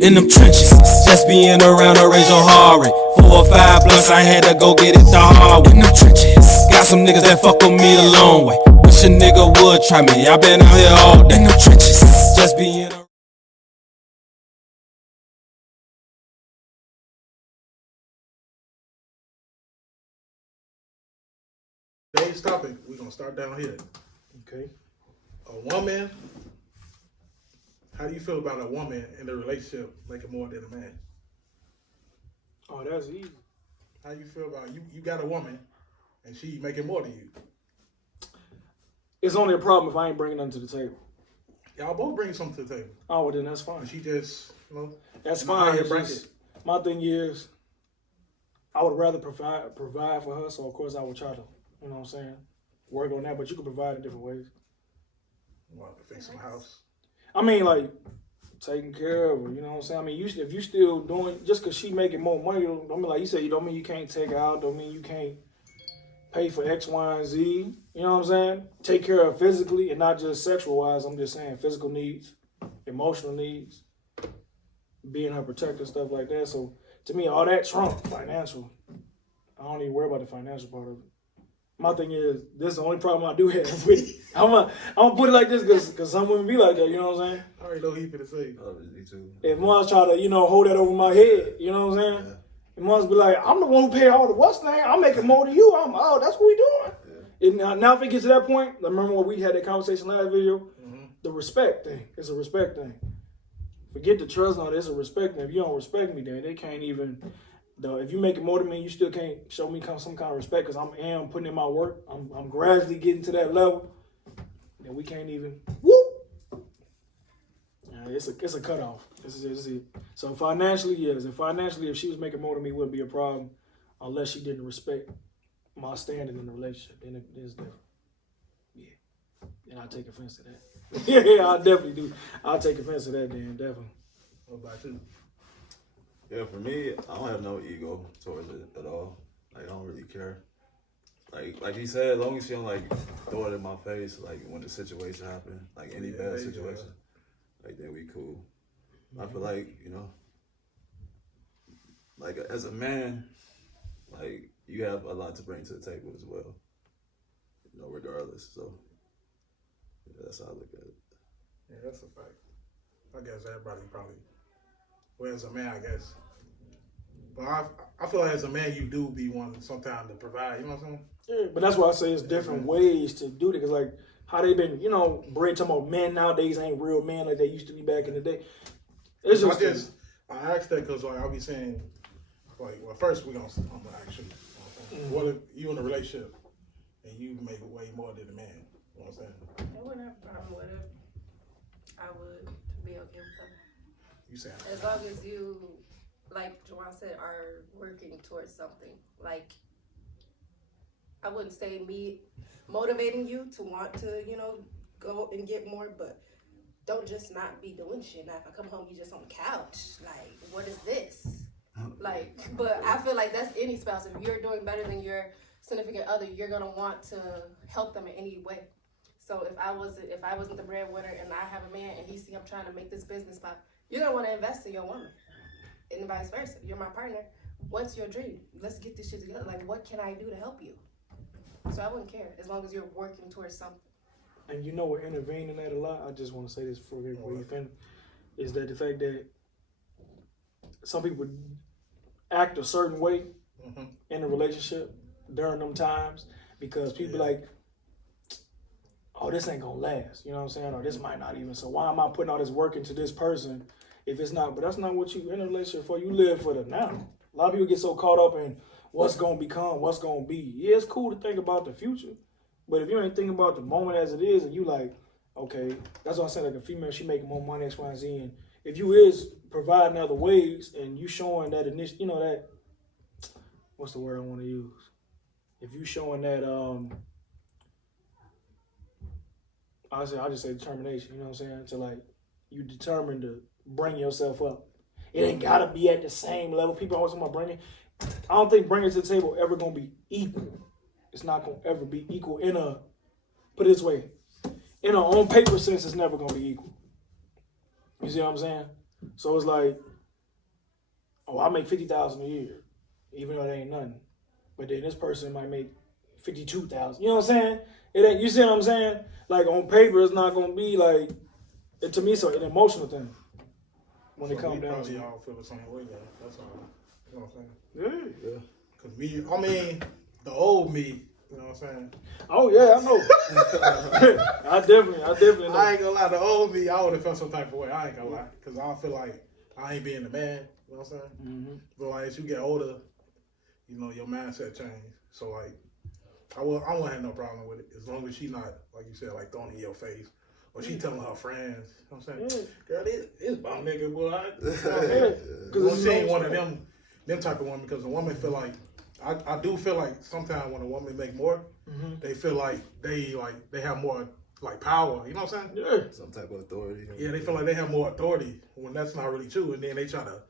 In them trenches, just being around to raise your heart rate. 4 or 5 blunts, I had to go get it the hard way. In them trenches, got some niggas that fuck with me the long way. Wish a nigga would try me, I been out here all day. In them trenches, just being around. Today's topic, we're gonna start down here. Okay. A woman, how do you feel about a woman in a relationship making more than a man? Oh, that's easy. How you feel about you got a woman and she making more than you? It's only a problem if I ain't bringing nothing to the table. Y'all both bring something to the table. Oh, well, then that's fine. She just, That's in the fine. higher It's bracket. just, my thing is, I would rather provide for her, so of course I would try to, you know what I'm saying, work on that, but you can provide in different ways. Well, fix some house. I mean, like, taking care of her, you know what I'm saying? I mean, if you still doing, just because she making more money, don't mean, like you said, you don't mean you can't take her out, don't mean you can't pay for X, Y, and Z, you know what I'm saying? Take care of her physically and not just sexual-wise, I'm just saying physical needs, emotional needs, being her protector, stuff like that. So, to me, all that trump financial. I don't even worry about the financial part of it. My thing is, this is the only problem I do have with it. I'm gonna put it like this because some women be like that, you know what I'm saying? I already know he finna say. Me too. If moms try to, hold that over my head, you know what I'm saying? Yeah. And moms be like, I'm the one who pay all the what's name. I'm making more than you. That's what we doing. Yeah. And now if it gets to that point, remember when we had that conversation last video? Mm-hmm. The respect thing. It's a respect thing. Forget the trust on it. It's a respect thing. If you don't respect me, then they can't even. If you make it more than me, you still can't show me some kind of respect because I am putting in my work. I'm gradually getting to that level, and we can't even. Whoop. Yeah, it's a cutoff. This is it. So financially, yes. If she was making more than me, it wouldn't be a problem, unless she didn't respect my standing in the relationship. Then it is different. Yeah, and I take offense to that. Yeah, I definitely do. I'll take offense to that. Then definitely. What about you? Yeah, for me, I don't have no ego towards it at all. Like, I don't really care. Like he said, as long as she don't like throw it in my face, like when the situation happen, like any bad situation, like then we cool. I feel like, like as a man, like you have a lot to bring to the table as well. Regardless. So yeah, that's how I look at it. Yeah, that's a fact. I guess everybody probably. Well, as a man, I guess. But I feel like as a man, you do be wanting sometimes to provide. You know what I'm saying? Yeah, but that's why I say it's different ways to do it. Because like how they been, bred talking about men nowadays ain't real men like they used to be back in the day. It's just I asked that because like I'll be saying, like, well, first I'm gonna ask you, what if you in a relationship and you make way more than a man? You know what I'm saying? I wouldn't have a problem with it. I would be okay with that. You saying? As long as you, like Juwan said, are working towards something. Like, I wouldn't say me motivating you to want to, go and get more, but don't just not be doing shit. Now, if I come home, you just on the couch. Like, what is this? Like, but I feel like that's any spouse. If you're doing better than your significant other, you're gonna want to help them in any way. So if I wasn't the breadwinner and I have a man and he see I'm trying to make this business pop, you're gonna want to invest in your woman, and vice versa. You're my partner. What's your dream? Let's get this shit together. Like, what can I do to help you? So I wouldn't care as long as you're working towards something. And we're intervening in that a lot. I just want to say this before you finish. Is that the fact that some people act a certain way in a relationship during them times because people like, oh, this ain't gonna last. You know what I'm saying? Or this might not even. So why am I putting all this work into this person if it's not? But that's not what you in a relationship for. You live for the now. A lot of people get so caught up in what's gonna become, what's gonna be. Yeah, it's cool to think about the future, but if you ain't thinking about the moment as it is, and you like, okay, that's what I'm saying. Like a female, she making more money, X, Y, and Z. And if you is providing other ways, and you showing that that what's the word I want to use? If you showing that I'll just say determination, you know what I'm saying? To like, you determined to bring yourself up. It ain't gotta be at the same level. People always talk about bringing. I don't think bringing to the table ever gonna be equal. It's not gonna ever be equal put it this way, in a on paper sense, it's never gonna be equal. You see what I'm saying? So it's like, oh, I make 50,000 a year, even though it ain't nothing. But then this person might make 52,000. You know what I'm saying? It ain't. You see what I'm saying? Like on paper, it's not gonna be like. To me, it's an emotional thing when it comes down to it. All feel the same way, though. That's all. You know what I'm saying? Yeah. Cause me, I mean, the old me. You know what I'm saying? Oh yeah, I know. I definitely know. I ain't gonna lie, the old me, I would have felt some type of way. I ain't gonna lie, cause I feel like I ain't being the man. You know what I'm saying? Mm-hmm. But like as you get older, you know your mindset change. So like, I won't have no problem with it as long as she not like you said, like throwing it in your face, or she telling her friends. You know what I'm saying? Girl, this bum nigga, boy. Cause she ain't one of them type of women. Because a woman feel like. I do feel like sometimes when a woman make more, they feel like they have more like power. You know what I'm saying? Yeah. Some type of authority. Yeah, they feel like they have more authority when that's not really true, and then they try to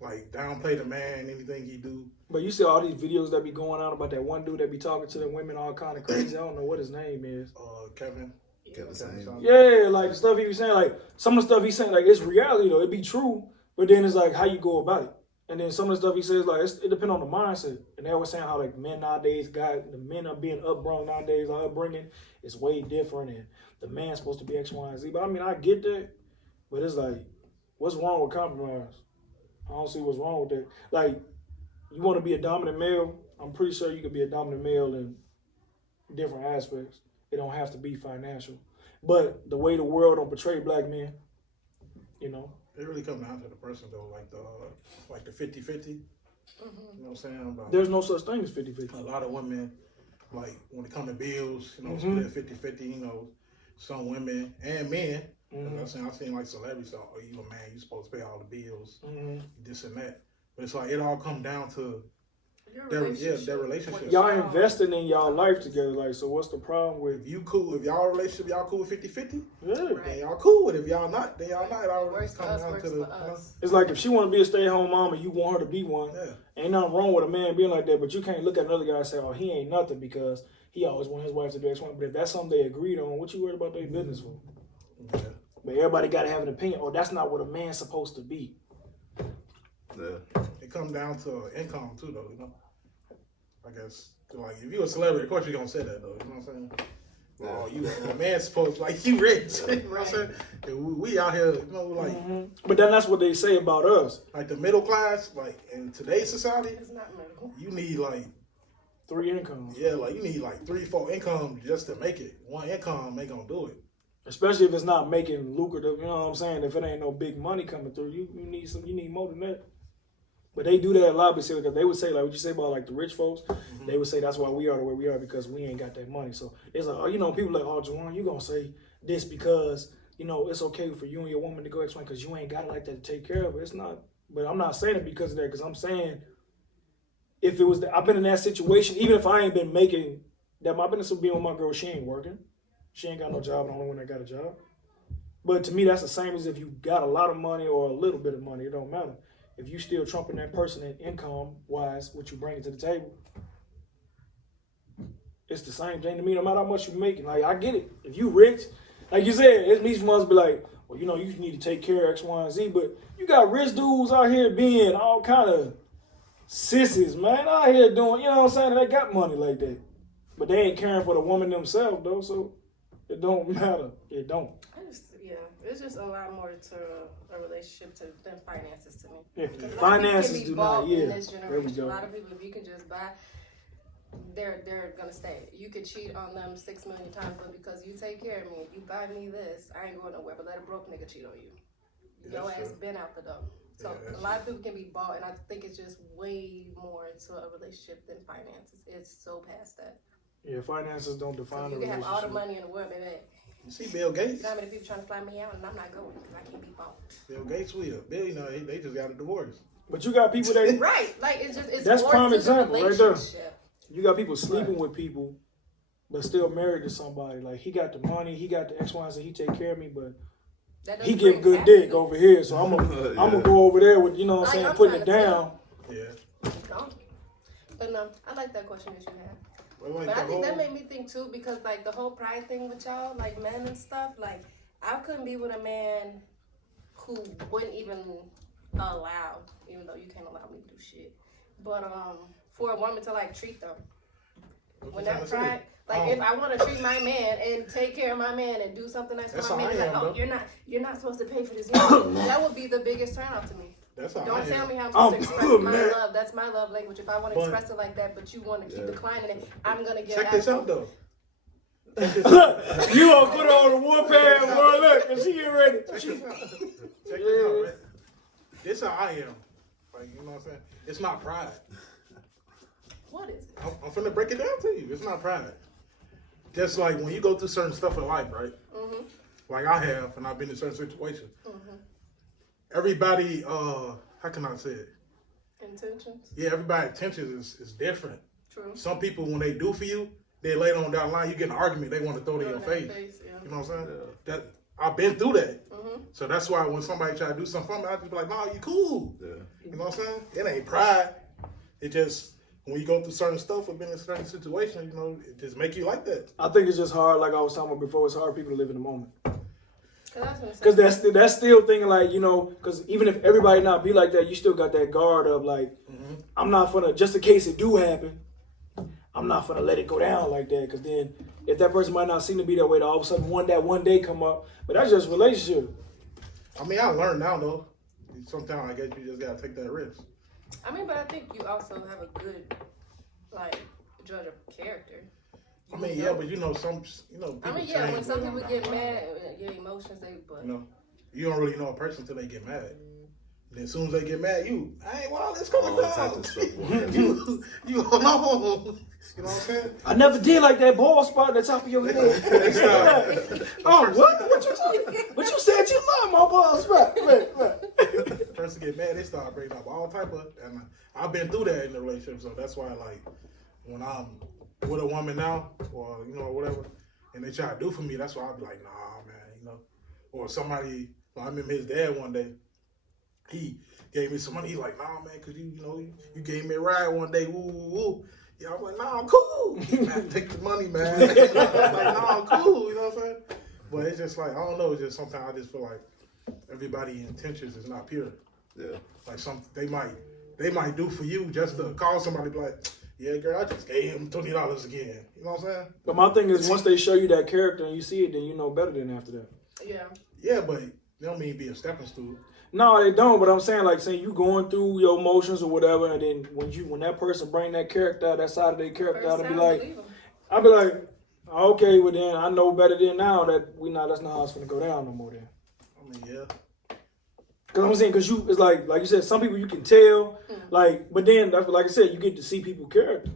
like downplay the man, anything he do. But you see all these videos that be going out about that one dude that be talking to the women all kind of crazy. I don't know what his name is. Kevin. Yeah, like the stuff he was saying, like some of the stuff he's saying, like it's reality though. It be true, but then it's like how you go about it. And then some of the stuff he says, like, it depends on the mindset. And they were saying how, like, men nowadays, the men are being upbringing nowadays, our upbringing is way different. And the man's supposed to be X, Y, and Z. But, I mean, I get that. But it's like, what's wrong with compromise? I don't see what's wrong with that. Like, you want to be a dominant male? I'm pretty sure you can be a dominant male in different aspects. It don't have to be financial. But the way the world don't portray black men, you know. It really comes down to the person though, like the 50-50. You know what I'm saying? There's no such thing as 50-50. A lot of women, like when it comes to bills, you know, split 50-50, you know, some women and men. I've seen like celebrities, so, oh, you a man, you supposed to pay all the bills, this and that. But it's like it all come down to their relationship. Y'all investing in y'all life together, like, so what's the problem with if y'all relationship, y'all cool with 50-50? Yeah. Then y'all cool with it. If y'all not, then y'all not. It all Works comes down to the It's like if she want to be a stay-at-home mom and you want her to be one, ain't nothing wrong with a man being like that, but you can't look at another guy and say, oh, he ain't nothing because he always want his wife to do X, Y. But if that's something they agreed on, what you worried about their business for? Yeah. But everybody got to have an opinion. Oh, that's not what a man's supposed to be. Yeah. It comes down to income too, though, you know? I guess, like, if you a celebrity, of course you're going to say that, though, you know what I'm saying? Oh, you a man supposed like you rich. You know what I'm saying? And we out here, you know, like. But then that's what they say about us. Like the middle class, like in today's society, It's not middle. you need like 3 incomes. Yeah, like you need like 3-4 income just to make it. One income ain't gonna do it. Especially if it's not making lucrative. You know what I'm saying? If it ain't no big money coming through, you need more than that. But they do that a lot because they would say, like what you say about like the rich folks, they would say that's why we are the way we are because we ain't got that money. So it's like, you know, people like, oh, Juwan, you gonna say this because, you know, it's okay for you and your woman to go X1 because you ain't got it like that to take care of it. It's not, but I'm not saying it because of that, because I'm saying if it was, I've been in that situation, even if I ain't been making that, my business would be with my girl, she ain't working. She ain't got no job, I'm the only one that got a job. But to me, that's the same as if you got a lot of money or a little bit of money, it don't matter. If you still trumping that person in income-wise, what you bring to the table, it's the same thing to me, no matter how much you're making. Like, I get it. If you rich, like you said, it needs must be like, well, you know, you need to take care of X, Y, and Z, but you got rich dudes out here being all kind of sissies, man, out here doing, you know what I'm saying? They got money like that. But they ain't caring for the woman themselves, though, so it don't matter. It don't. It's just a lot more to a relationship than finances to me. Yeah, Because finances do not. Yeah, in this there we generation. go. A lot of people, if you can just buy, they're gonna stay. You could cheat on them 6 million times, but because you take care of me, you buy me this, I ain't going nowhere. But let a broke nigga cheat on you. Your ass been out the door. So a lot of people can be bought, and I think it's just way more into a relationship than finances. It's so past that. Yeah, finances don't define you a can relationship. have all the money in the world, baby. You see Bill Gates? You know how many people trying to fly me out, and I'm not going because I can't be bought. Bill Gates, we a billionaire. They just got a divorce. But you got people that right, like it's that's more prime to example the right there. relationship. You got people sleeping with people, but still married to somebody. Like he got the money, he got the X, Y, and Z, he take care of me, but he give good dick over here. So I'm gonna go over there with, you know what I'm saying, putting it down. Yeah. But no, I like that question that you had. Like but I think that made me think too, because like the whole pride thing with y'all, like men and stuff, like I couldn't be with a man who wouldn't even allow, even though you can't allow me to do shit, but for a woman to like treat them. When that pride, like if I want to treat my man and take care of my man and do something nice for my man, like, oh, you're not supposed to pay for this. That would be the biggest turn off to me. Don't tell me how I'm supposed to express my love. That's my love language. If I want to express it like that, but you want to keep declining it, I'm gonna get. Check this out though. You gonna put her on the warpath, boy? Look, and she get ready. Check this out, right? This how I am. Like, you know what I'm saying? It's not pride. What is it? I'm finna break it down to you. It's not pride. Just like when you go through certain stuff in life, right? Mm-hmm. Like I have, and I've been in certain situations. Mm-hmm. Everybody, how can I say it? Intentions? Yeah, everybody's intentions is different. True. Some people, when they do for you, they later on down the line, you get an argument, they want to throw it in your face. Yeah. You know what I'm saying? Yeah. That I've been through that. Mm-hmm. So that's why when somebody try to do something for me, I just be like, no, you cool. Yeah. You know what I'm saying? It ain't pride. It just, when you go through certain stuff or been in certain situations, you know, it just make you like that. I think it's just hard, like I was talking about before, it's hard for people to live in the moment. Because that's still thinking like, you know, because even if everybody not be like that, you still got that guard of like, I'm not finna, just in case it do happen, I'm not finna let it go down like that. Because then if that person might not seem to be that way, then all of a sudden that one day come up. But that's just relationship. I mean, I learned now though. Sometimes I guess you just gotta take that risk. I mean, but I think you also have a good, like, judge of character. I mean, yeah, but people I mean, yeah, when some people get mad, your emotions, but... You know, you don't really know a person until they get mad. Then as soon as they get mad, hey, well, let's come down. You hold on. You know what I'm saying? I never did like that ball spot at the top of your head. Oh, what you talking? But you said you love my ball spot. Look. Person get mad, they start bringing up all type of, and I've been through that in the relationship, so that's why, like, when I'm with a woman now, or, you know, whatever, and they try to do for me, that's why I'll be like, nah, man, you know. Or somebody, I remember his dad one day, he gave me some money. He's like, nah, man, because you gave me a ride one day. Woo, woo, woo. Yeah, I was like, nah, I'm cool. Man, take the money, man. I was like, nah, I'm cool. You know what I'm saying? But it's just like, I don't know. It's just sometimes I just feel like everybody's intentions is not pure. Yeah. Like they might do for you just to call somebody, be like, yeah, girl, I just gave him $20 again. You know what I'm saying? But my thing is, once they show you that character and you see it, then you know better than after that. Yeah. Yeah, but they don't mean be a stepping stool. No, they don't. But I'm saying, like, saying you going through your emotions or whatever, and then when that person bring that character out, that side of their character out, I'll be like, okay, well then I know better than now that that's not how it's gonna go down no more. Then. I mean, yeah. Cause I'm saying, it's like you said, some people you can tell, like, but then like I said, you get to see people's character,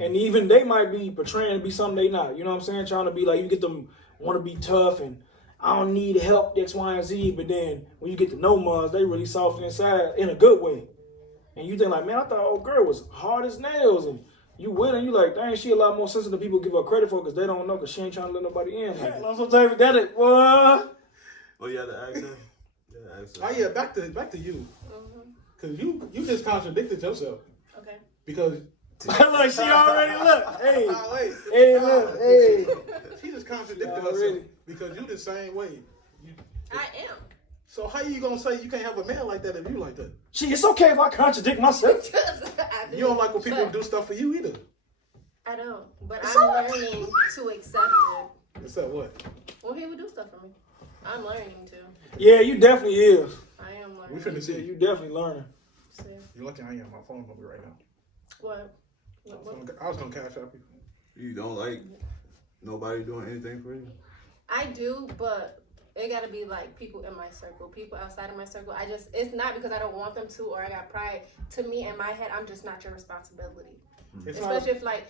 and even they might be portraying to be something they not. You know what I'm saying? Trying to be like, you get them want to be tough and I don't need help, X, Y, and Z. But then when you get to know moms, they really soft inside in a good way. And you think like, man, I thought old girl was hard as nails, and you with her, you like, dang, she a lot more sensitive than people give her credit for, because they don't know, because she ain't trying to let nobody in. Like, sometimes that it, what? Oh, you had to ask him? Oh yeah, back to you, because you just contradicted yourself. Okay. Because like she already look. Hey, look, hey. She just contradicted herself because you the same way. I am. So how you gonna say you can't have a man like that if you like that? It's okay if I contradict myself. You don't like when people do stuff for you either. I don't, but I'm learning to accept it. Accept what? When people do stuff for me, I'm learning to. Yeah, you definitely is. I am learning. We finna see. You definitely learning. See. You're lucky I ain't got my phone number right now. What? I was gonna cash out you. You don't like nobody doing anything for you? I do, but it gotta be like people in my circle, people outside of my circle. It's not because I don't want them to or I got pride. To me, in my head, I'm just not your responsibility. Especially if like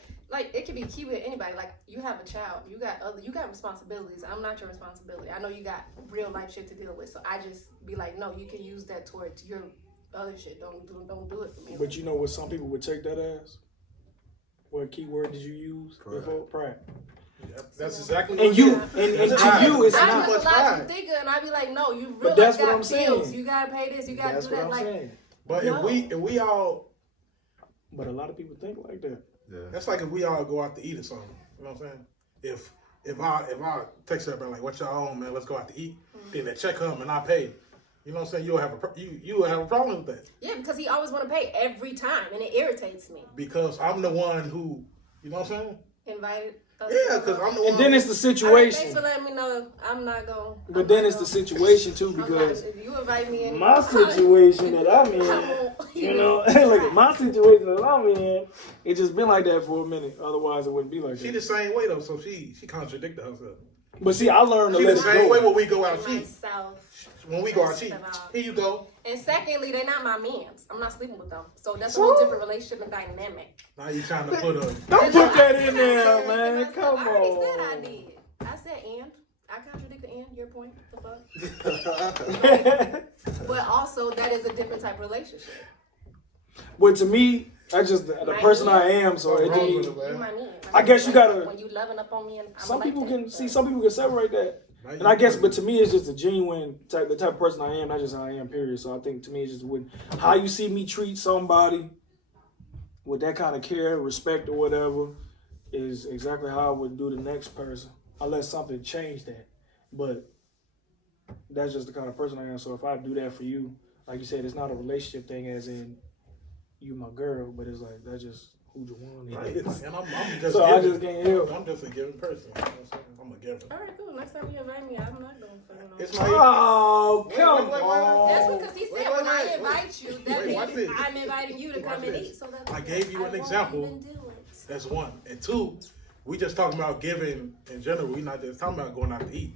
it could be key with anybody. Like you have a child, you got responsibilities. I'm not your responsibility. I know you got real life shit to deal with. So I just be like, no, you can use that towards your other shit. Don't do it for me. But you know what some people would take that as? What keyword did you use before? Pride. Yep, that's exactly. And you and to you it's I not. just allow you thinking, and I be like, no, you really that's got what I'm bills. saying. You gotta pay this. You gotta That's do that. what I'm Like, saying. But no. if we all, But a lot of people think like that. Yeah. that's like if we all go out to eat or something. You know what I'm saying? If I text everybody like, what y'all on, man? Let's go out to eat. Then they check come and I pay. You know what I'm saying? You'll have a problem with that. Yeah, because he always want to pay every time, and it irritates me. Because I'm the one who, you know what I'm saying? Invited. Yeah, because I'm the one. And then it's the All right, situation. thanks for letting me know. I'm not going. But then it's the situation too, because if you invite me in, my situation that I'm in, you know, look at my situation that I'm in, it just been like that for a minute. Otherwise, it wouldn't be like She that. the same way though, so she contradicted herself. But see, I learned to She let the it same way go. when we go out. myself. When we go out, First of all. here you go. And secondly, they're not my mans. I'm not sleeping with them, so that's a whole different relationship and dynamic. Now you trying to put a. Don't put that in there, man. Come I already said I on. did. I said and. I contradicted and your point. The fuck. But also, that is a different type of relationship. But to me, that's just the person I am. So it Wrong didn't. with it, man. You my man. I guess you gotta. When you loving up on me, and Some people can see. Some people can separate that. Now And you I guess, put- but to me, it's just a genuine type, the type of person I am, not just how I am, period. So I think to me, it's just with how you see me treat somebody with that kind of care, respect, or whatever, is exactly how I would do the next person, unless something changed that. But that's just the kind of person I am. So if I do that for you, like you said, it's not a relationship thing, as in you my girl, but it's like that's just who Juwan Right. is. And I'm just. So I giving. just can't help. I'm just a giving person. You know what I'm saying? I'm a giver. All right, cool. Next time you invite me, I'm not going to fucking on. It's like. Oh, Wait, come wait. on. That's because he said when I wait. invite you, that Wait, watch means this. I'm inviting you to Watch come and this. eat. So that's I gave you an won't example. even do it. That's one. And two, we just talking about giving in general. We not just talking about going out to eat.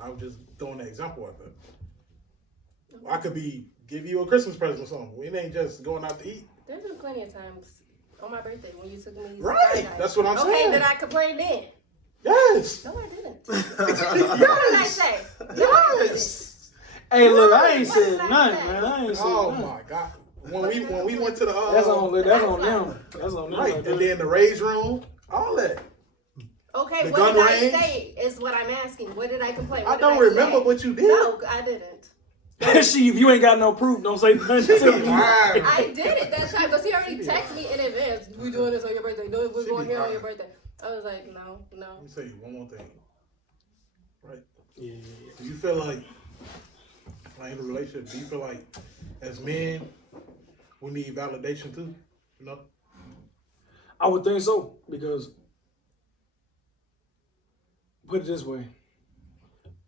I was just throwing an example out there. I could be give you a Christmas present or something. We ain't just going out to eat. There's been plenty of times on my birthday when you took me. Right. skydiving. That's what I'm okay, saying. then I complained then. Yes. No, I didn't. What did I say? Yes. Hey, look, I ain't What said did I nothing, say? man. I ain't said Oh nothing. my God. When we went to the That's on them. That's on them. right, and then the raise room, all that. Okay, The what gun did I range? say is what I'm asking. What did I complain? I What don't did remember say? what you did. No, I didn't. She, if you ain't got no proof, don't say nothing to me. Lying. I did it that time because he already texted me in advance. We doing this on your birthday. No, we're She going be here on lying. your birthday. I was like, no. Let me tell you one more thing. Right? Yeah. Do you feel like in a relationship, do you feel like as men we need validation too? You know? I would think so, because put it this way,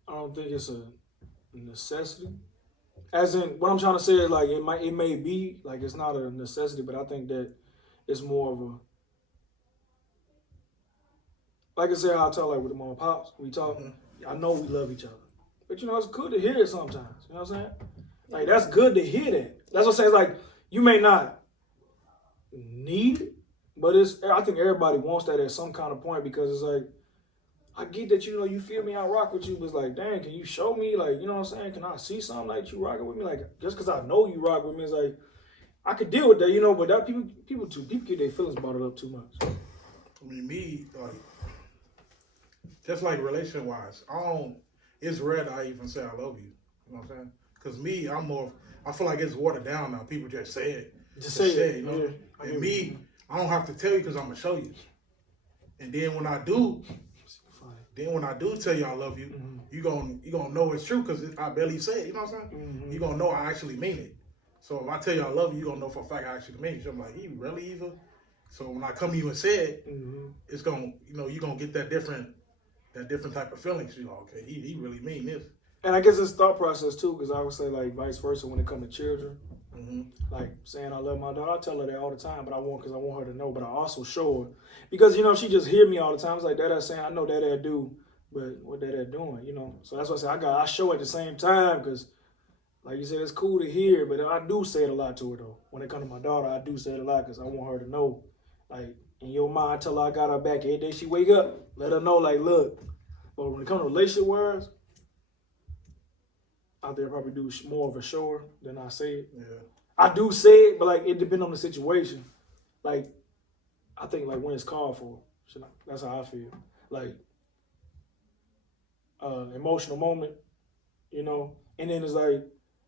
I don't think it's a necessity. As in, what I'm trying to say is like it may be like it's not a necessity, but I think that it's more of a, like I said, how I talk like with the mom and pops, we talk. I know we love each other, but you know it's good to hear it sometimes. You know what I'm saying? Like that's good to hear that. That's what I'm saying. It's like you may not need it, but I think everybody wants that at some kind of point, because it's like, I get that, you know, you feel me, I rock with you, but it's like, dang, can you show me, like, you know what I'm saying? Can I see something like you rocking with me? Like, just because I know you rock with me, it's like, I could deal with that, you know, but that people get their feelings bottled up too much. I mean, me, like, just like relation wise, it's rare that I even say I love you. You know what I'm saying? Because me, I feel like it's watered down now. People just say it. Just say it, you know? yeah. And me, I don't have to tell you because I'm going to show you. And then when I do tell you I love you, you gonna know it's true because I barely say it. You know what I'm saying? You gonna know I actually mean it. So if I tell you I love you, you gonna know for a fact I actually mean it. So I'm like, he really either? So when I come to you and say it, it's gonna, you gonna get that different type of feeling. So you're like, okay, he really mean this. And I guess it's thought process too, because I would say like vice versa when it comes to children. Like saying I love my daughter, I tell her that all the time, but I want her to know. But I also show her, because you know if she just hear me all the time, it's like Dad saying I know Dad do, but what Dad doing, you know. So that's why I say I show at the same time, because like you said, it's cool to hear, but I do say it a lot to her though. When it comes to my daughter, I do say it a lot because I want her to know, like in your mind, I tell her I got her back every day she wake up. Let her know, like, look. But when it comes to relationship words, I think I probably do more of a shower than I say it. Yeah. I do say it, but like it depends on the situation. Like I think like when it's called for, that's how I feel. Like emotional moment, you know, and then it's like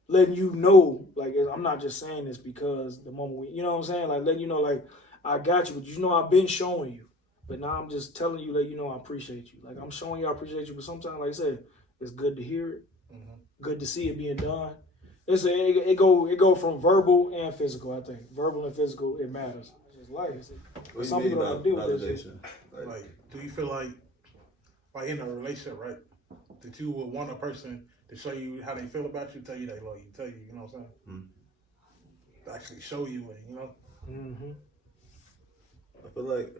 letting you know, like I'm not just saying this because the moment you know what I'm saying, like letting you know, like I got you, but you know I've been showing you, but now I'm just telling you, like, you know, I appreciate you. Like I'm showing you I appreciate you, but sometimes, like I said, it's good to hear it. Good to see it being done. It go from verbal and physical. I think verbal and physical it matters. It's just life. What Some do you people mean don't deal with that validation? Like, do you feel like in a relationship, right, that you would want a person to show you how they feel about you, tell you they love you, tell you, you know what I'm saying? To actually show you it, you know? Mm-hmm. I feel like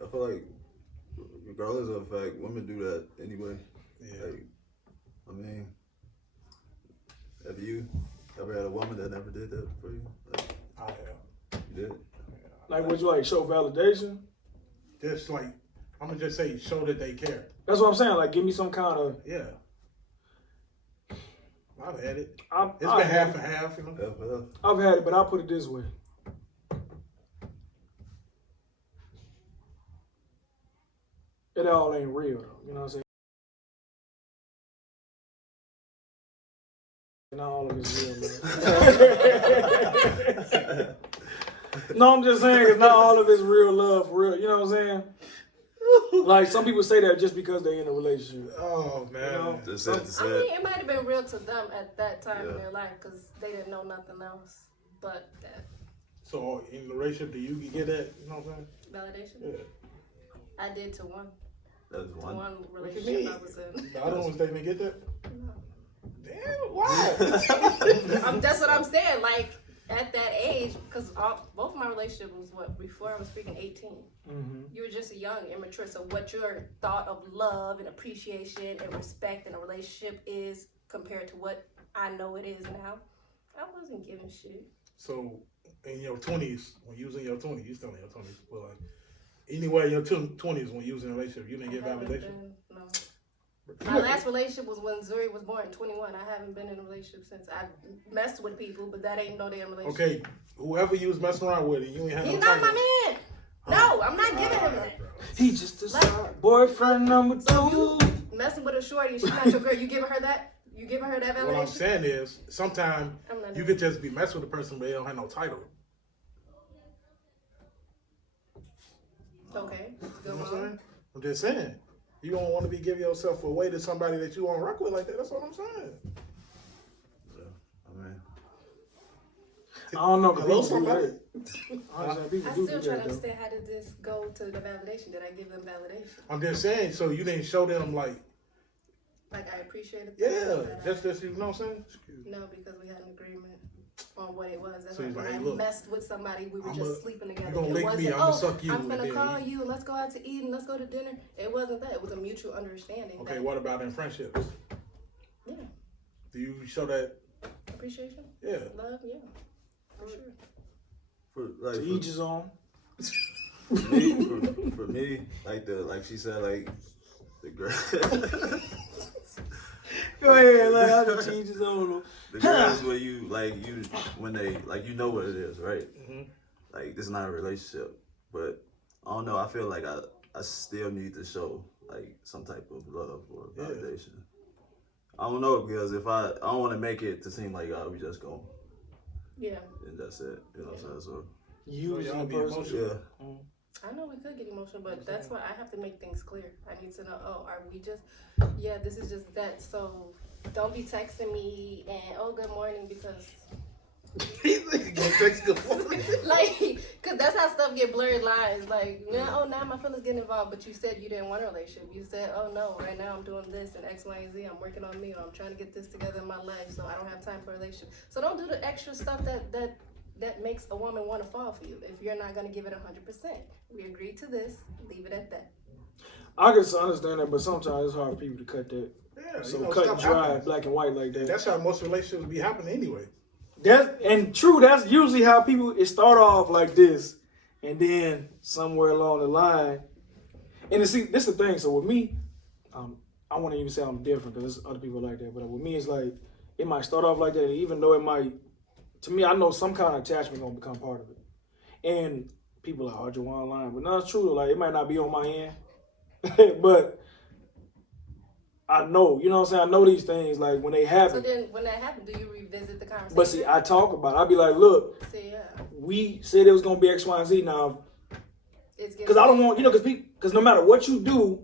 regardless of the fact, women do that anyway. Yeah. Like, I mean, have you ever had a woman that never did that for you? Like, I have. you did? Like, would you like show validation? Just like, I'm gonna just say, show that they care. That's what I'm saying. Like, give me some kind of. Yeah. I've had it. I've Been half and half, you know? Yeah. I've had it, but I'll put it this way. It all ain't real, though. You know what I'm saying? Not all of it's real, man. No, I'm just saying, it's not all of it's real love, for real. You know what I'm saying? Like, some people say that just because they're in a relationship. Oh, man. You know? Just I mean, it might have been real to them at that time in their life because they didn't know nothing else but that. So, in the relationship, do you get that? You know what I'm saying? Validation? Yeah. I did to one. That's To one. one What you relationship mean? I was in. The other ones, they didn't get that? No. Damn, why? That's what I'm saying. Like, at that age, because both of my relationships was before I was freaking 18. Mm-hmm. You were just young, immature. So what your thought of love and appreciation and respect in a relationship is compared to what I know it is now, I wasn't giving shit. So, in your 20s, when you was in your 20s, you still in your 20s, but like, anyway, in your 20s, when you was in a relationship, you didn't get validation? No. My last relationship was when Zuri was born, 21. I haven't been in a relationship since. I messed with people, but that ain't no damn relationship. Okay, whoever you was messing around with, and you ain't had He's no not title. my man. No, I'm not giving him that. He just decided. Boyfriend number 2. So you messing with a shorty and she's not your girl, you giving her that? You giving her that validation? What I'm saying is, sometimes I'm not you doing could just be messing with a person, but they don't have no title. Okay. You Go know what I'm on. saying? I'm just saying. You don't want to be giving yourself away to somebody that you won't rock with like that. That's what I'm saying. I mean, I don't know. Hello, People do somebody? that. Honestly, people I do still that, try to though. understand how did this go to the validation? Did I give them validation? I'm just saying. So you didn't show them like, Like I appreciated yeah, just you know what I'm saying? No, because we had an agreement on what it was. That's So why he's when like, I hey, look, messed with somebody, we were I'ma- just sleeping together. you gonna It lick wasn't, me, I'ma suck you, I'm and gonna then call you, let's go out to eat and let's go to dinner. It wasn't that. It was a mutual understanding. Okay, that, what about in friendships? Yeah. Do you show that? Appreciation? Yeah. Love? Yeah. For sure. To each his own. for me, like she said, like the girl. Go ahead, like I'm to each his own. The girls where when they you know what it is, right? Mm-hmm. Like this is not a relationship, but I don't know. I feel like I still need to show like some type of love or validation. I don't know because if I don't want to make it to seem like we just go. Yeah. And that's it. You know what I'm saying? So You y'all the be person. emotional. yeah. I know we could get emotional, but that's why I have to make things clear. I need to know, are we just, this is just that. So don't be texting me and, good morning, because, like, because that's how stuff get blurred lines. Like, now my feelings get involved, but you said you didn't want a relationship. You said, no, right now I'm doing this and X, Y, and Z. I'm working on me, or I'm trying to get this together in my life, so I don't have time for a relationship. So don't do the extra stuff that makes a woman want to fall for you if you're not going to give it 100%. We agreed to this. Leave it at that. I can understand that, but sometimes it's hard for people to cut that. Yeah, So you know, cut stuff and dry, happens. black and white like that. That's how most relationships be happening anyway. That's usually how it start off like this, and then somewhere along the line. And see, this is the thing. So with me, I wouldn't even say I'm different because there's other people like that. But with me, it's like it might start off like that, and even though it might, to me, I know some kind of attachment gonna become part of it. And people are like, oh, Juwan lying, but no, it's true. Like it might not be on my end, but I know, you know what I'm saying? I know these things, like, when they happen. So then, when that happens, do you revisit the conversation? But see, I talk about it. I be like, look, we said it was going to be X, Y, and Z now. Because I don't want, because no matter what you do,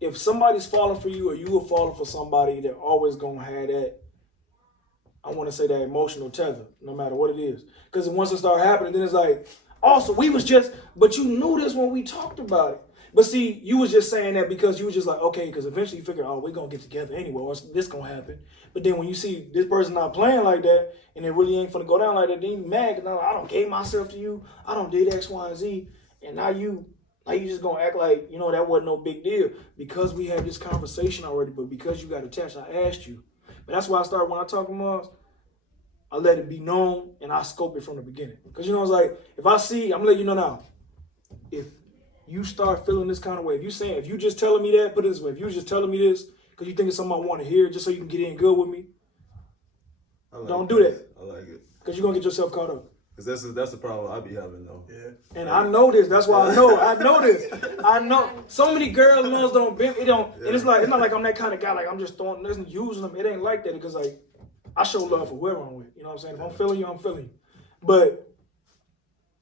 if somebody's falling for you or you are falling for somebody, they're always going to have that I want to say that emotional tether, no matter what it is. Because once it start happening, then it's like, also, we was just, but you knew this when we talked about it. But see, you was just saying that because you was just like, okay, because eventually you figure, oh, we're going to get together anyway, or this going to happen. But then when you see this person not playing like that, and it really ain't going to go down like that, then you mad, because I don't gave myself to you, I don't did X, Y, and Z, and now you just going to act like, you know, that wasn't no big deal. Because we had this conversation already, but because you got attached, I asked you. But that's why I started, when I talk to Mars, I let it be known, and I scope it from the beginning. Because, you know, it's like, if I see, I'm going to let you know now, if you start feeling this kind of way, if you just telling me that, put it this way, if you just telling me this because you think it's something I want to hear just so you can get in good with me, don't do that. I like it. Because you're going to get yourself caught up. Because that's the problem I be having, though. Yeah. And I know this. That's why I know this. I know. So many girls don't, it don't, and it's not like I'm that kind of guy, like I'm just using them. It ain't like that because, like, I show love for whoever I'm with. You know what I'm saying? If I'm feeling you, I'm feeling you. But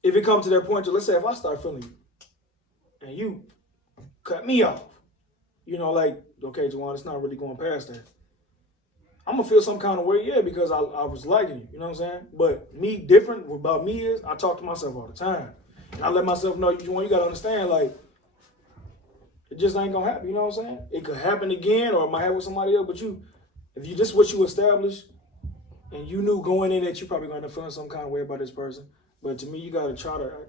if it comes to that point, let's say if I start feeling you and you cut me off, you know, like, okay, Juwan, it's not really going past that. I'm going to feel some kind of way, yeah, because I was liking you. You know what I'm saying? But me, different about me is I talk to myself all the time. And I let myself know, Juwan, you got to understand, like, it just ain't going to happen. You know what I'm saying? It could happen again or it might happen with somebody else. But if this is what you established, and you knew going in that you probably going to feel some kind of way about this person. But to me, you got to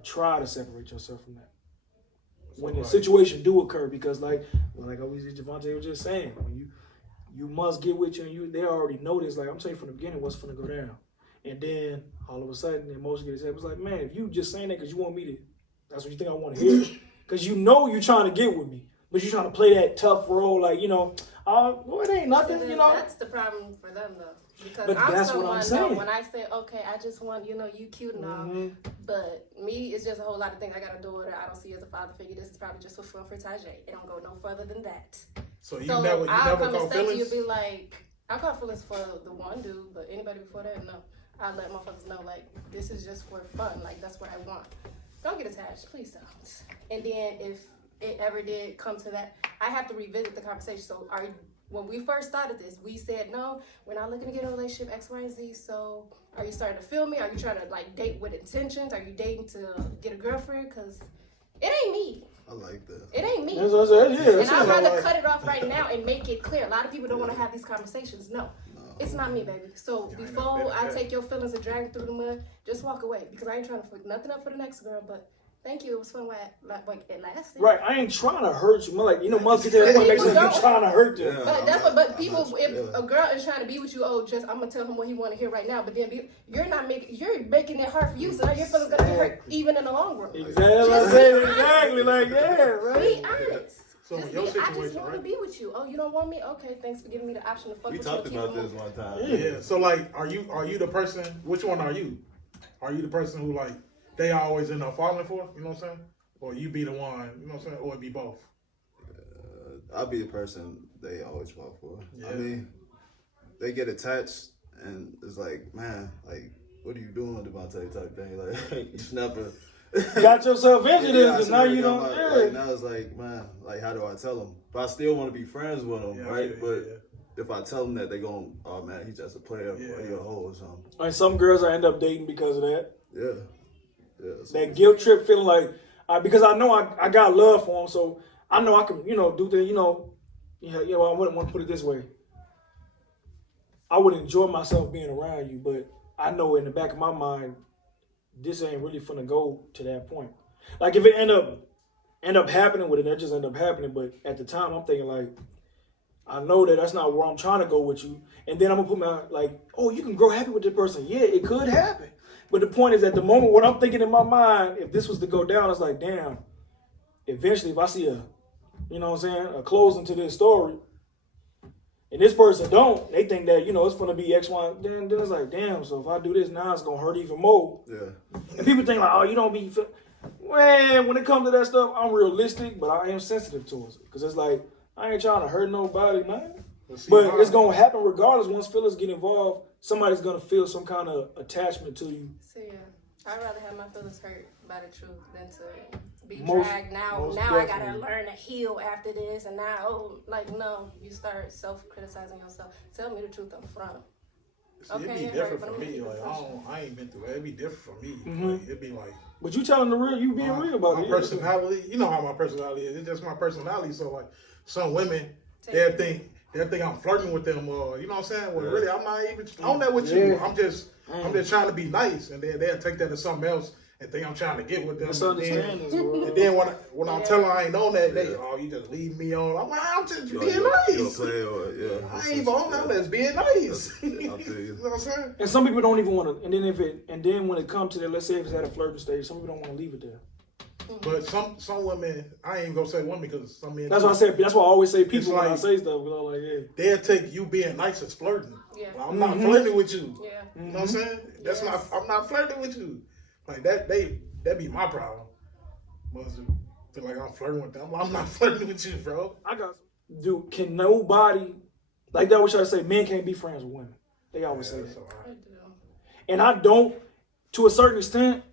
try to separate yourself from that. When the situation do occur, because like always Javante was just saying, when you must get with you and they already know this. Like I'm telling you from the beginning what's going to go down. And then all of a sudden the emotion gets heavy. It's like, man, if you just saying that because you want me to, that's what you think I want to hear. Because you know you're trying to get with me. But you're trying to play that tough role, like, you know, well, it ain't nothing, you know. That's the problem for them, though. Because but I'm that's someone, what I'm saying. when I say, okay, I just want, you know, you cute and all, but me, it's just a whole lot of things. I got a daughter. I don't see you as a father figure. This is probably just for fun for Tajay. It don't go no further than that. So never I'll come call and say to feelings? you, be like, I caught feelings for the one dude, but anybody before that, no. I let motherfuckers know, like, this is just for fun. Like, that's what I want. Don't get attached. Please don't. And then if it ever did come to that, I have to revisit the conversation. So when we first started this, we said, no, we're not looking to get in a relationship, X, Y, and Z. So are you starting to feel me? Are you trying to like date with intentions? Are you dating to get a girlfriend? Because it ain't me. I like that. It ain't me. That's what I said, yeah, And I'd rather cut it off right now and make it clear. A lot of people don't want to have these conversations. No. It's not me, baby. So before I take your feelings and drag them through the mud, just walk away. Because I ain't trying to fuck nothing up for the next girl, but thank you. It was fun while it lasted. Right, I ain't trying to hurt you. Like, you know, most get to that point makes sense. You're trying to hurt them. Yeah, but people, if a girl is trying to be with you, I'm gonna tell him what he want to hear right now. But then you're making it hard for you, so now your feelings gonna be hurt even in the long run. Exactly. Like, yeah, right. Be honest. So I just want to be with you. Oh, you don't want me? Okay, thanks for giving me the option to fuck with you. We talked about this one time. Yeah. So like, are you the person? Which one are you? Are you the person who like they always end up falling for? You know what I'm saying? Or you be the one? You know what I'm saying? Or it be both? I'll be the person they always fall for. Yeah. I mean, they get attached and it's like, man, like, what are you doing, Devontae type thing? Like, you never got yourself into this, and now you don't. Like, now it's like, man, like, how do I tell them? But I still want to be friends with them, right? But if I tell them that, they gon', oh man, he's just a player, or he a hoe or something. And some girls I end up dating because of that. Yeah. That guilt trip, feeling like, because I know I got love for him, so I know I can, you know, do the, you know, I wouldn't want to put it this way. I would enjoy myself being around you, but I know in the back of my mind, this ain't really finna go to that point. Like if it end up happening with it, that just end up happening. But at the time, I'm thinking like, I know that's not where I'm trying to go with you. And then I'm gonna put my like, oh, you can grow happy with this person. Yeah, it could happen. But the point is, at the moment, what I'm thinking in my mind, if this was to go down, it's like, damn. Eventually, if I see a closing to this story, and this person don't, they think that, it's going to be X, Y, then it's like, damn, so if I do this now, it's going to hurt even more. Yeah. And people think like, oh, you don't be, well, when it comes to that stuff, I'm realistic, but I am sensitive towards it. Because it's like, I ain't trying to hurt nobody, man. But it's going to happen regardless. Once feelings get involved, somebody's going to feel some kind of attachment to you. So, yeah, I'd rather have my feelings hurt by the truth than to be dragged. Now I got to learn to heal after this. And now, no, you start self-criticizing yourself. Tell me the truth up front. See, it'd be different for me. Like I ain't been through that. It'd be different for me. Like, it'd be like. But you telling the real, you being real about my it. personality. You know how my personality is. It's just my personality. So like, some women, they'll think I'm flirting with them, or you know what I'm saying. Well, really, I'm not even on that with you. I'm just trying to be nice, and they'll take that as something else and think I'm trying to get with them. And then when I'm telling her I ain't on that, you just leave me on. I'm like, I'm just being nice. I ain't even on that. Let's being nice. You know what I'm saying? And some people don't even want to. And then when it comes to that, let's say if it's at a flirting stage, some people don't want to leave it there. But some women, I ain't even gonna say women because some men. That's what I said. That's why I always say people when I say stuff. Because I'm like, yeah. They'll take you being nice as flirting. Yeah. Like, I'm not flirting with you. Yeah. You know what I'm saying? That's not. I'm not flirting with you. Like that be my problem. Must feel like I'm flirting with them. I'm not flirting with you, bro. Dude, can nobody like that? What should I say? Men can't be friends with women. They always say that. And I don't, to a certain extent,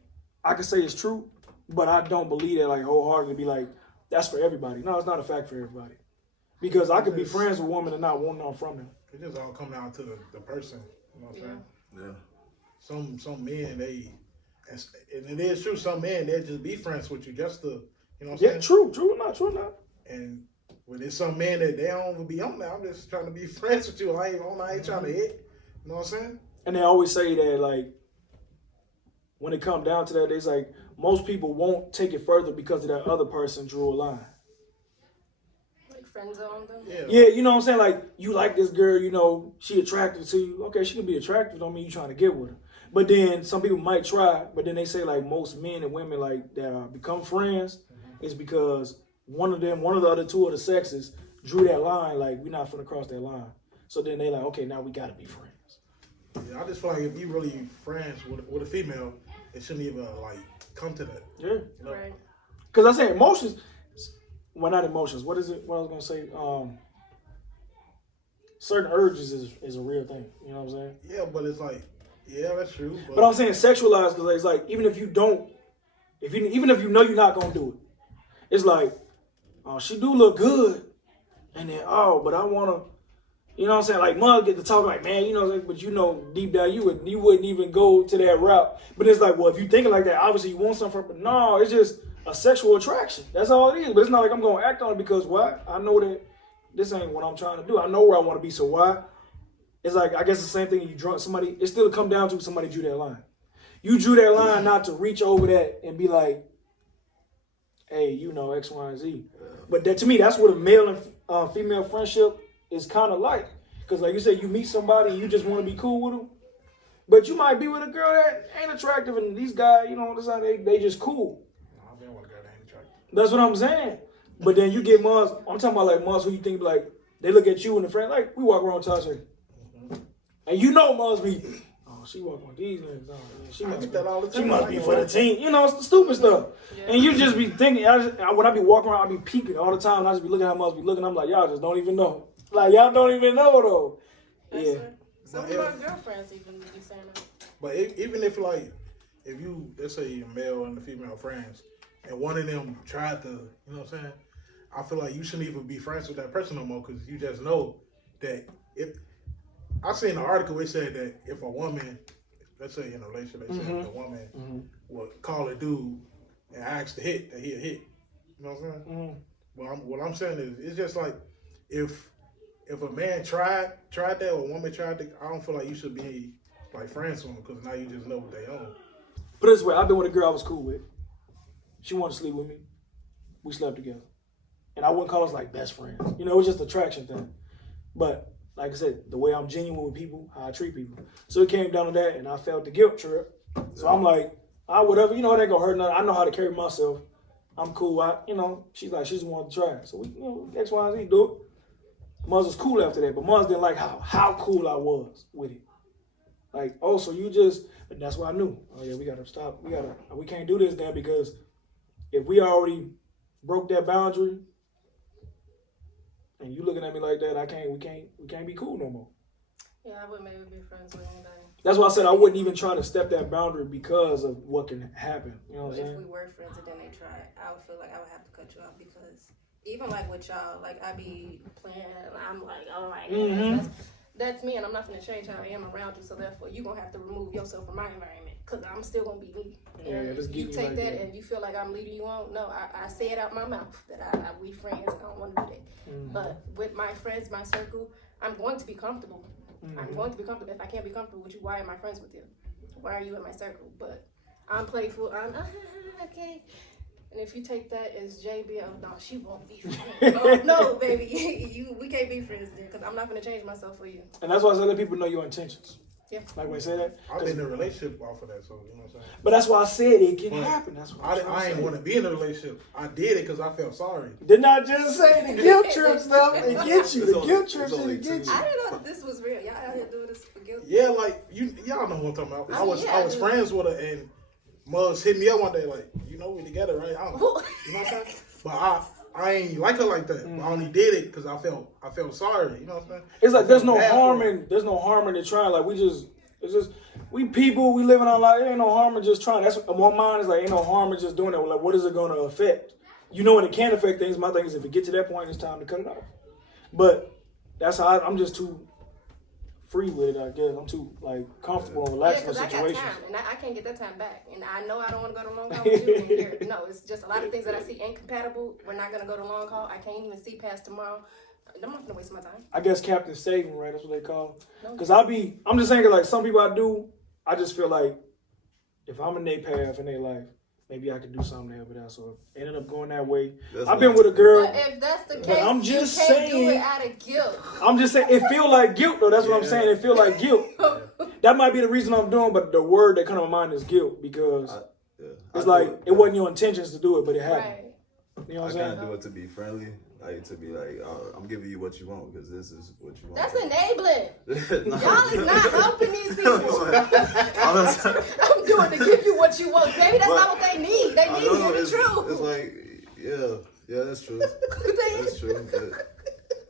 I can say it's true, but I don't believe that like wholeheartedly. Be like that's for everybody. No, it's not a fact for everybody. Because I could be friends with women and not want none from them. It just all come down to the person. You know what I'm saying? Yeah. Some men and it is true. Some men they just be friends with you just to, you know what I'm saying? True or not. And when there's some men that they don't be on that, I'm just trying to be friends with you. I ain't trying to hit. You know what I'm saying? And they always say that like when it comes down to that, it's like most people won't take it further because of that other person drew a line. Like friend zone them? Yeah, you know what I'm saying? Like you like this girl, you know, she attractive to you. Okay, she can be attractive, don't mean you trying to get with her. But then some people might try, but then they say like most men and women like that become friends is because one of the other two of the sexes drew that line, like we're not finna cross that line. So then they like, okay, now we gotta be friends. Yeah, I just feel like if you really friends with a female, it shouldn't even like come to that. Yeah. You know? Right. Cause I say emotions, well not emotions, what is it? What I was gonna say? Certain urges is a real thing. You know what I'm saying? Yeah, but it's like, yeah, that's true. But I'm saying sexualized because it's like even if you don't, even if you know you're not gonna do it, it's like, oh, she do look good, and then but I wanna, you know what I'm saying? Like mom get to talk like, man, you know, but you know deep down you wouldn't even go to that route. But it's like, well, if you thinking like that, obviously you want something from. But no, it's just a sexual attraction. That's all it is. But it's not like I'm gonna act on it because why? I know that this ain't what I'm trying to do. I know where I want to be. So why? It's like, I guess the same thing you drunk somebody, it still come down to somebody drew that line. You drew that line not to reach over that and be like, hey, you know, X, Y, and Z. But that to me, that's what a male and female friendship is kind of like. Because like you said, you meet somebody and you just want to be cool with them. But you might be with a girl that ain't attractive and these guys, you know, they just cool. I don't want a girl that ain't attractive. That's what I'm saying. But then you get moms, I'm talking about like moms who you think like, they look at you and the friend, like we walk around touching. And you know moms be, oh, she walk on these niggas. Oh, she must be for the team. You know, it's the stupid stuff. Yeah. And you just be thinking, when I be walking around, I be peeping all the time. And I just be looking at how moms be looking. I'm like, y'all just don't even know. Like, y'all don't even know, though. That's yeah. Some of my girlfriends even be saying that. But even if you, let's say a male and a female friends, and one of them tried to, you know what I'm saying? I feel like you shouldn't even be friends with that person no more because you just know that I seen an article, it said that if a woman, let's say in a relationship, they said the woman would call a dude and ask to hit, that he'll hit. You know what I'm saying? What I'm saying is, it's just like, if a man tried that or a woman tried that, I don't feel like you should be like friends with them because now you just know what they own. Put it this way, I've been with a girl I was cool with. She wanted to sleep with me. We slept together. And I wouldn't call us like best friends. You know, it was just an attraction thing. But like I said, the way I'm genuine with people, how I treat people. So it came down to that, and I felt the guilt trip. So I'm like, whatever, you know, it ain't gonna hurt nothing. I know how to carry myself. I'm cool. She's like, she just wanted to try it. So we, you know, X, Y, and Z, do it. Muz was cool after that, but Muz didn't like how cool I was with it. Like, oh, so you just, and that's what I knew. Oh yeah, we gotta stop. We can't do this then because if we already broke that boundary, and you looking at me like that, we can't be cool no more. Yeah, I would maybe be friends with anybody. That's why I said I wouldn't even try to step that boundary because of what can happen. You know what I'm saying? If we were friends and then they tried, I would feel like I would have to cut you off because even like with y'all, like I be playing, I'm like, oh my goodness, that's me, and I'm not gonna change how I am around you. So therefore, you're gonna have to remove yourself from my environment, cause I'm still gonna be me. Yeah, just you get take like that and you feel like I'm leading you on. No, I say it out my mouth that we friends and I don't want to do that. Mm-hmm. But with my friends, my circle, I'm going to be comfortable. Mm-hmm. I'm going to be comfortable. If I can't be comfortable with you, why am I friends with you? Why are you in my circle? But I'm playful. I'm okay. And if you take that as JB, oh no, she won't be friends. Oh, no, baby, we can't be friends then, because I'm not gonna change myself for you. And that's why I say let people know your intentions. Yeah. Like when I say that. I've been in a relationship off of that, so you know what I'm saying. But that's why I said it can happen. That's what I ain't want to be in a relationship. I did it because I felt sorry. Didn't I just say the guilt trip stuff? It gets you. The guilt trip it's only shit get you. I didn't know that this was real. Y'all out here doing this for guilt. Yeah, like y'all know what I'm talking about. I was friends with her, and Muggs hit me up one day like, you know, we together, right? I don't know. You know what I'm saying? But I ain't like her like that. I only did it because I felt sorry. You know what I'm saying? It's like there's no harm in it trying. Like we people, we living our life. There ain't no harm in just trying. That's my mind is like ain't no harm in just doing it. Like what is it gonna affect? You know, when it can affect things. My thing is if it get to that point, it's time to cut it off. But that's how I'm just too free with it. I guess I'm too like comfortable and relaxed in situations. I got time, and I can't get that time back. And I know I don't want to go to long haul with you. And here, no, it's just a lot of things that I see incompatible. We're not gonna go to long haul. I can't even see past tomorrow. I'm not gonna waste my time. I guess Captain Saving, right? That's what they call it. Because I'm just saying, like, some people I do, I just feel like if I'm in their path in their life, maybe I could do something to help it out. So it ended up going that way. I've been with a girl. But if that's the case, I'm just you can't saying, do it out of guilt. I'm just saying, it feel like guilt, though. That's what I'm saying. It feel like guilt. That might be the reason I'm doing, but the word that comes to my mind is guilt because it's like it wasn't your intentions to do it, but it happened. Right. You know what I'm I saying? kind of do it to be friendly. Like to be like, I'm giving you what you want because this is what you want. That's enabling. No. Y'all is not helping these people. I'm doing to give you what you want, baby. That's not what they need. They need to hear the truth. It's like, yeah, that's true. That's true.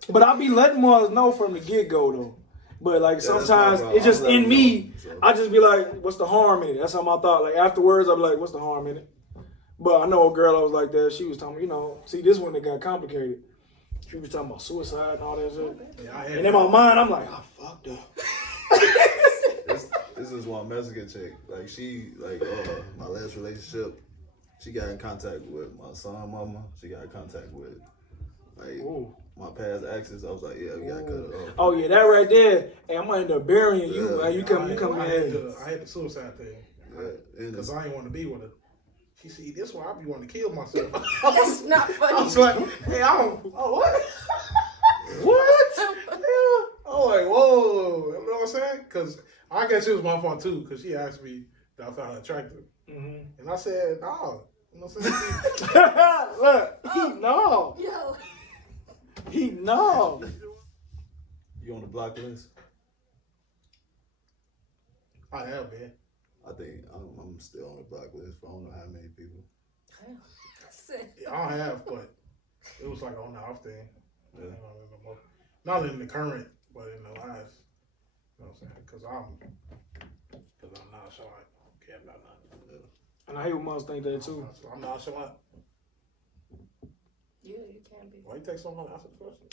But I be letting Mars know from the get-go, though. But, like, sometimes it's just in me. I just be like, what's the harm in it? That's how my thought. Like, afterwards, I be like, what's the harm in it? But I know a girl that was like that. She was telling me, you know, see, this one that got complicated. She was talking about suicide and all that shit. Yeah, and in my mind, I'm like, I fucked up. This is one Mexican chick. Like, she, like, my last relationship, she got in contact with my son, mama. She got in contact with, like, my past exes. I was like, yeah, we gotta cut it off. Oh, yeah, that right there. Hey, I'm gonna end up burying you. Like, you come in. I had the suicide thing. Because I didn't want to be with her. She said, this why I be wanting to kill myself. That's not funny. I was like, hey, what? What? I'm like, whoa. You know what I'm saying? Because I guess it was my fault too, because she asked me that I found her attractive. Mm-hmm. And I said, no. You know what I'm saying? Look, no. Yo. No. You on the block list? I have, man. I think I'm still on the block list, but I don't know how many people. I have, but it was like on the off thing. Yeah. Not in the current, but in the last. You know what I'm saying? Because I'm not sure I don't care about nothing. Yeah. And I hate when moms think that too. I'm not sure. Yeah, you can be. Why you take so long to answer the question?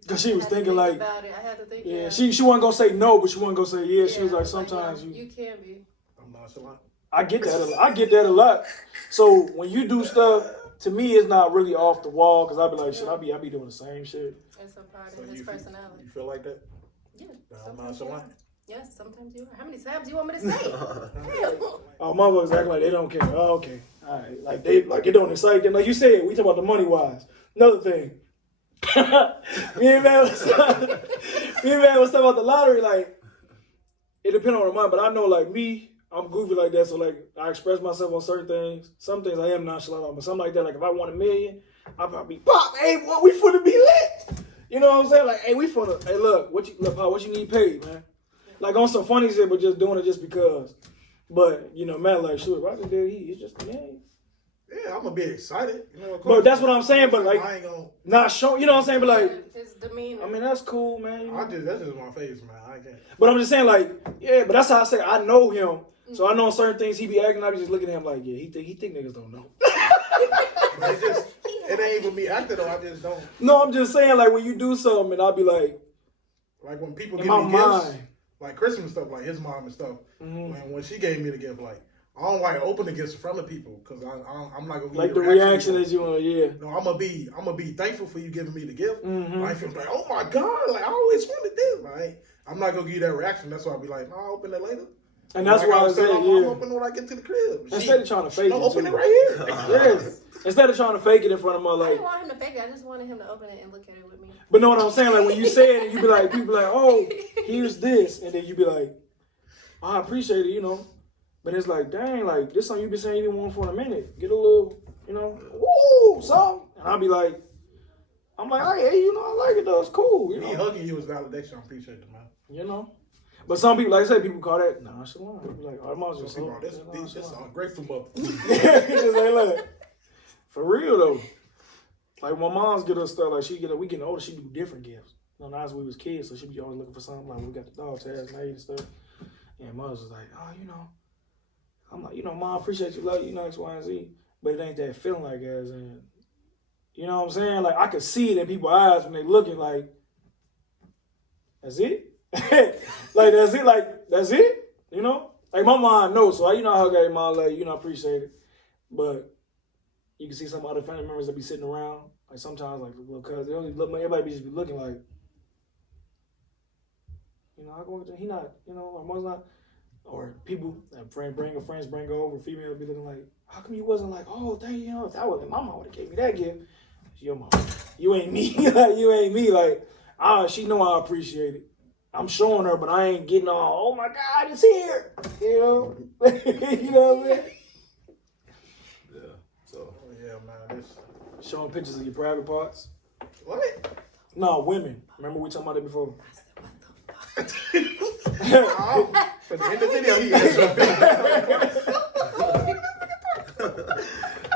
Because she was thinking like, about it. I had to think. Yeah, she wasn't gonna say no, but she wasn't gonna say yeah. She was like, sometimes you can be. I'm not sure. I get that a lot. So when you do stuff, to me, it's not really off the wall because I be like, shit, I be doing the same shit. It's a part of his personality. You feel like that? Yeah. I'm not sure. Yes, sometimes you are. How many times do you want me to say? Hell. Oh, motherfuckers act like they don't care. Oh, okay. All right. Like it don't excite them. Like you said, we talk about the money wise. Another thing. me and man was talking about the lottery. Like, it depends on the money, but I know like me, I'm goofy like that. So like I express myself on certain things. Some things I am nonchalant on, but something like that. Like if I want $1 million, I'll probably pop. Hey, what we finna be lit? You know what I'm saying? Like, hey, we finna. Hey, look, what you need paid, man? Like on some funny shit, but just doing it just because. But you know, man, like shoot, if I can do it, it's just a game. Yeah, I'm gonna be excited. You know, but that's what I'm saying. But like, I ain't gonna not show. You know what I'm saying? But like, his demeanor. I mean, that's cool, man. You know? that's just my face, man. I can't. But I'm just saying, like, yeah. But that's how I say I know him, so I know certain things he be acting. I be just looking at him like, yeah, he think niggas don't know. But it ain't even me acting though. I just don't. No, I'm just saying, like, when you do something, and I'll be like, Like when people In give my me gifts, mind. like Christmas stuff, like his mom and stuff. When she gave me the gift, like I don't like open the gifts in front of people because I'm not gonna give Like you the reaction that you want, yeah. No, I'm gonna be thankful for you giving me the gift. I feel like, oh my God, like I always wanted this. Like I'm not gonna give you that reaction. That's why I'll be like, no, I'll open it later. And that's like why I was saying, I'm open when I get to the crib. Instead of trying to fake it, open it right here. Yes. Instead of trying to fake it in front of my I like. didn't want him to fake it. I just wanted him to open it and look at it with me. But know what I'm saying? Like when you say it, and you be like, people be like, oh, here's this, and then you be like, I appreciate it, you know. But it's like, dang, like this something you been saying you didn't want for a minute. Get a little, you know, woo, something. And I'll be like, I'm like, hey, you know, I like it though. It's cool. You know, me hugging you is validation. I appreciate it, man. You know. But some people, like I said, people call that nonchalant. People like, oh, mom's just so. This is ungrateful mother. Just like, look, for real though. Like when moms get us stuff, like we getting older, she do different gifts. You know, now as we was kids, so she be always looking for something. Like we got the dog tags made and stuff. And mothers was like, oh, you know. I'm like, you know, Mom, appreciate you, love you, X, Y, and Z. But it ain't that feeling like as in, you know what I'm saying? Like I could see it in people's eyes when they looking like, that's it? Like that's it? Like, that's it? You know? Like my mom knows, so you know how I got mom, like, you know, I appreciate it. But you can see some other family members that be sitting around, like sometimes like little cousins, they only look, everybody just be looking like, you know, I go he not, you know, my mother's not. Or people that friends bring over, females be looking like, how come you wasn't like, oh, dang, you know, if that wasn't my mom would have gave me that gift. It's your mom. You ain't me. Like, you ain't me. Like, she know I appreciate it. I'm showing her, but I ain't getting all, oh my God, it's here. You know? You know what I mean? Yeah. So. Yeah, man. Showing pictures of your private parts. What? No, women. Remember we talking about it before? At the end of the video, he asked you.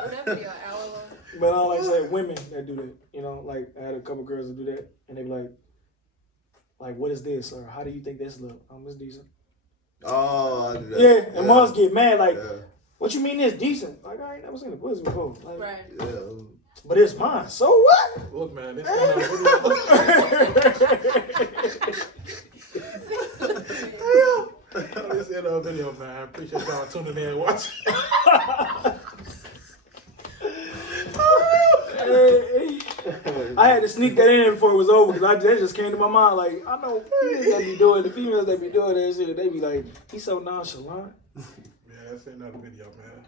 That video, an hour long. But I like to say women that do that. You know, like I had a couple girls that do that, and they be like, what is this? Or how do you think this look? It's decent. Oh, I do that. Yeah, and moms get mad like, what you mean it's decent? Like I ain't never seen a pussy before. Like, Right. Yeah. But it's mine. So what? Look, man, this is the end of the video, man. I appreciate y'all tuning in and watching. I had to sneak that in before it was over because that just came to my mind. Like, I know females that be doing, the females that be doing that shit, they be like, he's so nonchalant. Yeah, that's the end of the video, man.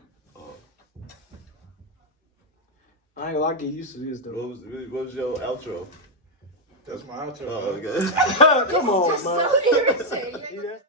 I ain't gonna lie, get used to this though. What was your outro? That's my outro. Oh, okay. Come on, Just man. so irritating. See that?